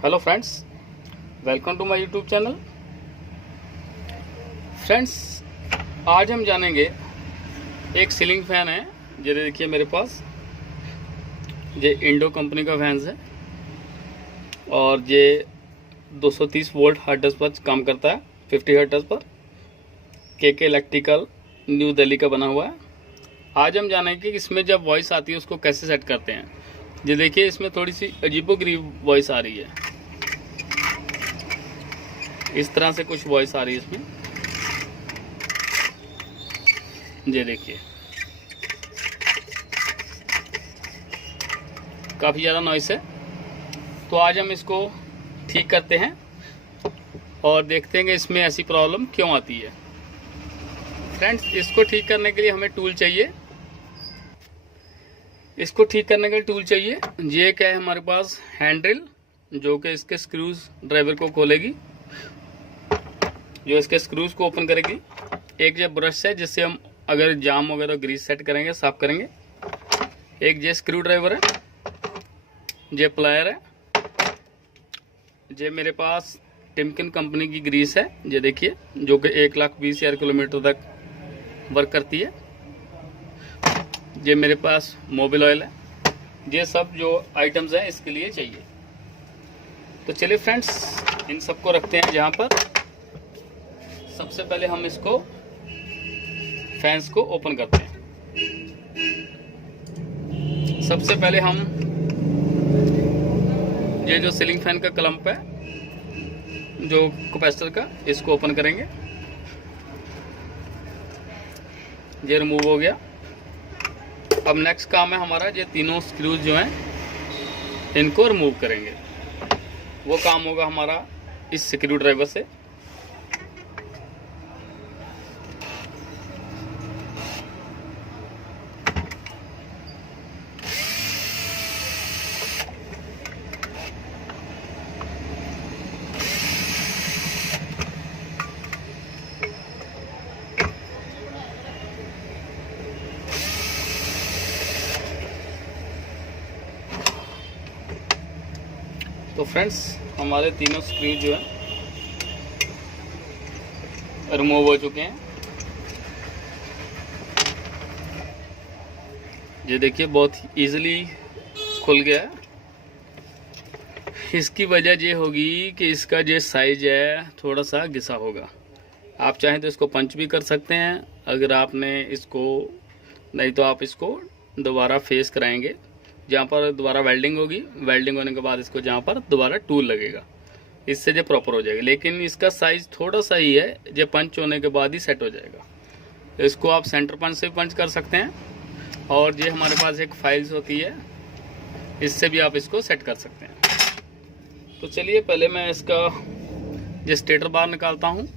Hello friends, welcome to my YouTube channel. Friends, आज हम जानेंगे एक सीलिंग फैन है। ये देखिए मेरे पास ये इंडो कंपनी का फैन है और ये 230 वोल्ट हर्ट्ज पर काम करता है, 50 हर्ट्ज पर। के इलेक्ट्रिकल न्यू दिल्ली का बना हुआ है। आज हम जानेंगे कि इसमें जब वॉइस आती है उसको कैसे सेट करते हैं। ये देखिए इसमें थोड़ी सी अजीबोगरीब वॉइस आ रही है, इस तरह से कुछ वॉइस आ रही है इसमें। ये देखिए काफ़ी ज़्यादा नॉइस है। तो आज हम इसको ठीक करते हैं और देखते हैं कि इसमें ऐसी प्रॉब्लम क्यों आती है। फ्रेंड्स, इसको ठीक करने के लिए हमें टूल चाहिए। इसको ठीक करने के लिए टूल चाहिए। ये क्या है हमारे पास, हैंड ड्रिल, जो कि इसके स्क्रूज ड्राइवर को खोलेगी, जो इसके स्क्रूज को ओपन करेगी। एक ये ब्रश है जिससे हम अगर जाम हो गया तो ग्रीस सेट करेंगे, साफ करेंगे। एक ये स्क्रू ड्राइवर है, ये प्लायर है, ये मेरे पास टिमकिन कंपनी की ग्रीस है, ये देखिए, जो कि 1,20,000 किलोमीटर तक वर्क करती है। ये मेरे पास मोबिल ऑयल है। ये सब जो आइटम्स हैं इसके लिए चाहिए। तो चलिए फ्रेंड्स, इन सबको रखते हैं जहाँ पर। सबसे पहले हम इसको फैंस को ओपन करते हैं। सबसे पहले हम ये जो सीलिंग फैन का क्लम्प है, जो कैपेसिटर का, इसको ओपन करेंगे। ये रिमूव हो गया। अब नेक्स्ट काम है हमारा, ये तीनों स्क्रूज जो हैं इनको रिमूव करेंगे। वो काम होगा हमारा इस स्क्रू ड्राइवर से। तो फ्रेंड्स, हमारे तीनों स्क्रू जो है रिमूव हो चुके हैं। ये देखिए बहुत इजीली खुल गया है। इसकी वजह ये होगी कि इसका जो साइज है थोड़ा सा घिसा होगा। आप चाहें तो इसको पंच भी कर सकते हैं। अगर आपने इसको नहीं तो आप इसको दोबारा फेस कराएंगे, जहाँ पर दोबारा वेल्डिंग होगी। वेल्डिंग होने के बाद इसको जहाँ पर दोबारा टूल लगेगा, इससे जो प्रॉपर हो जाएगा। लेकिन इसका साइज थोड़ा सा ही है, जो पंच होने के बाद ही सेट हो जाएगा। इसको आप सेंटर पंच से पंच कर सकते हैं, और ये हमारे पास एक फाइल्स होती है, इससे भी आप इसको सेट कर सकते हैं। तो चलिए पहले मैं इसका जो स्टेटर बार निकालता हूँ।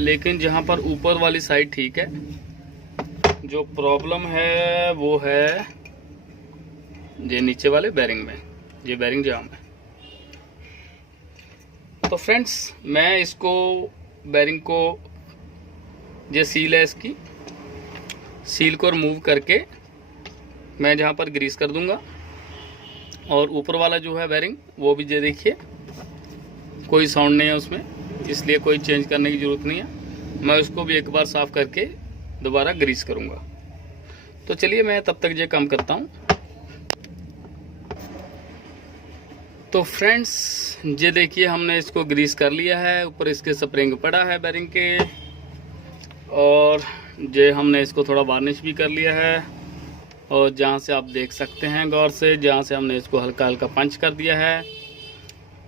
लेकिन जहाँ पर ऊपर वाली साइड ठीक है, जो प्रॉब्लम है वो है ये नीचे वाले बेरिंग में, ये बेरिंग जाम है। तो फ्रेंड्स, मैं इसको बेरिंग को, ये सील है, इसकी सील को रिमूव करके मैं जहाँ पर ग्रीस कर दूंगा। और ऊपर वाला जो है बेरिंग, वो भी ये देखिए कोई साउंड नहीं है उसमें, इसलिए कोई चेंज करने की ज़रूरत नहीं है। मैं उसको भी एक बार साफ़ करके दोबारा ग्रीस करूँगा। तो चलिए मैं तब तक ये काम करता हूँ। तो फ्रेंड्स, ये देखिए हमने इसको ग्रीस कर लिया है। ऊपर इसके स्प्रिंग पड़ा है बेरिंग के, और ये हमने इसको थोड़ा वार्निश भी कर लिया है। और जहाँ से आप देख सकते हैं गौर से, जहाँ से हमने इसको हल्का हल्का पंच कर दिया है,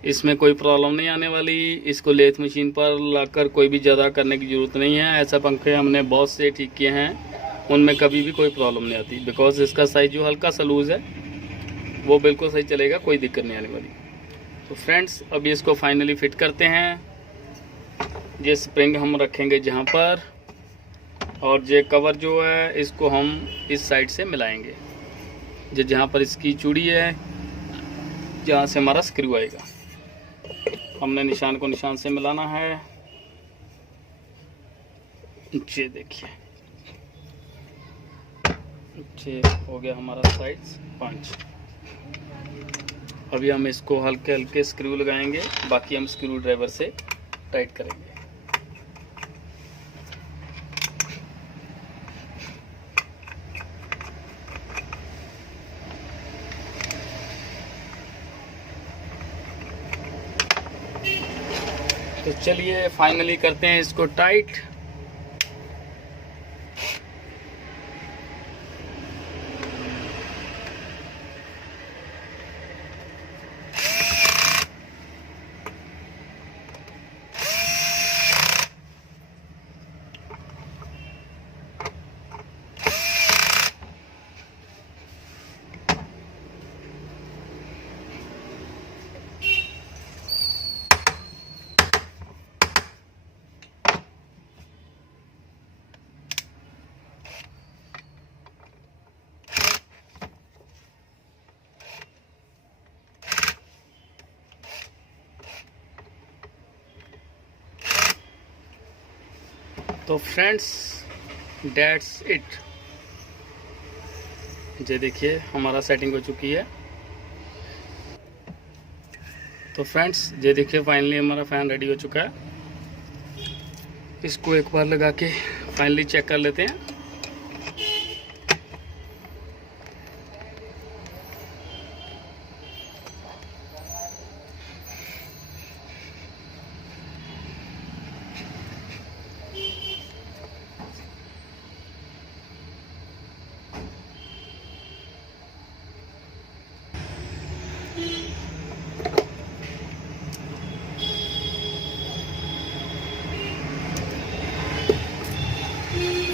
इसमें कोई प्रॉब्लम नहीं आने वाली। इसको लेथ मशीन पर लाकर कोई भी ज़्यादा करने की ज़रूरत नहीं है। ऐसा पंखे हमने बहुत से ठीक किए हैं, उनमें कभी भी कोई प्रॉब्लम नहीं आती। बिकॉज इसका साइज जो हल्का सा लूज़ है, वो बिल्कुल सही चलेगा, कोई दिक्कत नहीं आने वाली। तो फ्रेंड्स, अभी इसको फाइनली फिट करते हैं। ये स्प्रिंग हम रखेंगे जहाँ पर, और ये कवर जो है इसको हम इस साइड से मिलाएंगे, जो जहाँ पर इसकी चूड़ी है, जहाँ से हमारा स्क्रू आएगा। हमने निशान को निशान से मिलाना है। ये देखिए, ये हो गया हमारा साइज 5। अभी हम इसको हल्के हल्के स्क्रू लगाएंगे, बाकी हम स्क्रू ड्राइवर से टाइट करेंगे। तो चलिए फाइनली करते हैं इसको टाइट। तो फ्रेंड्स डेट्स इट, ये देखिए हमारा सेटिंग हो चुकी है। तो फ्रेंड्स ये देखिए फाइनली हमारा फ़ैन रेडी हो चुका है। इसको एक बार लगा के फाइनली चेक कर लेते हैं।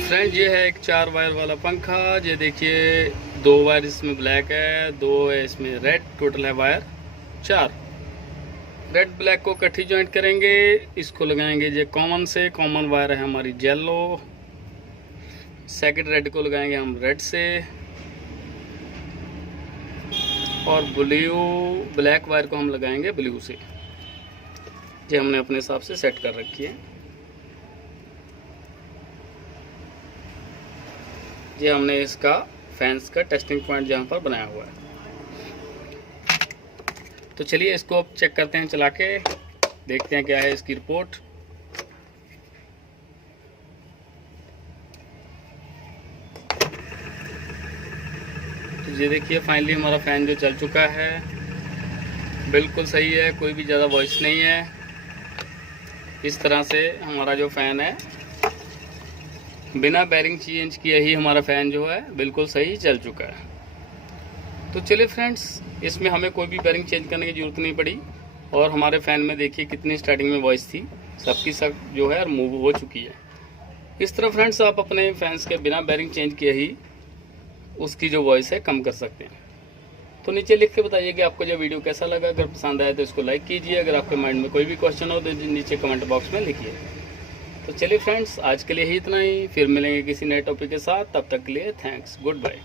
फ्रेंड ये है एक 4 वायर वाला पंखा। ये देखिए 2 वायर इसमें ब्लैक है, 2 है इसमें रेड, टोटल है वायर 4। रेड ब्लैक को इकट्ठी ज्वाइंट करेंगे, इसको लगाएंगे ये कॉमन से। कॉमन वायर है हमारी येलो, सेकंड रेड को लगाएंगे हम रेड से, और ब्लू ब्लैक वायर को हम लगाएंगे ब्लू से। ये हमने अपने हिसाब से सेट कर रखी है। ये हमने इसका फैंस का टेस्टिंग पॉइंट जहाँ पर बनाया हुआ है। तो चलिए इसको अब चेक करते हैं, चला के देखते हैं क्या है इसकी रिपोर्ट। तो ये देखिए फाइनली हमारा फ़ैन जो चल चुका है, बिल्कुल सही है, कोई भी ज़्यादा वॉइस नहीं है। इस तरह से हमारा जो फ़ैन है बिना बैरिंग चेंज किए ही हमारा फ़ैन जो है बिल्कुल सही चल चुका है। तो चलिए फ्रेंड्स, इसमें हमें कोई भी बैरिंग चेंज करने की ज़रूरत नहीं पड़ी, और हमारे फ़ैन में देखिए कितनी स्टार्टिंग में वॉइस थी, सबकी सब जो है मूव हो चुकी है। इस तरह फ्रेंड्स आप अपने फैंस के बिना बैरिंग चेंज किए ही उसकी जो वॉइस है कम कर सकते हैं। तो नीचे लिख के बताइए कि आपको जो वीडियो कैसा लगा। अगर पसंद आया तो इसको लाइक कीजिए। अगर आपके माइंड में कोई भी क्वेश्चन हो तो नीचे कमेंट बॉक्स में लिखिए। तो चलिए फ्रेंड्स, आज के लिए ही इतना ही, फिर मिलेंगे किसी नए टॉपिक के साथ। तब तक के लिए थैंक्स, गुड बाय।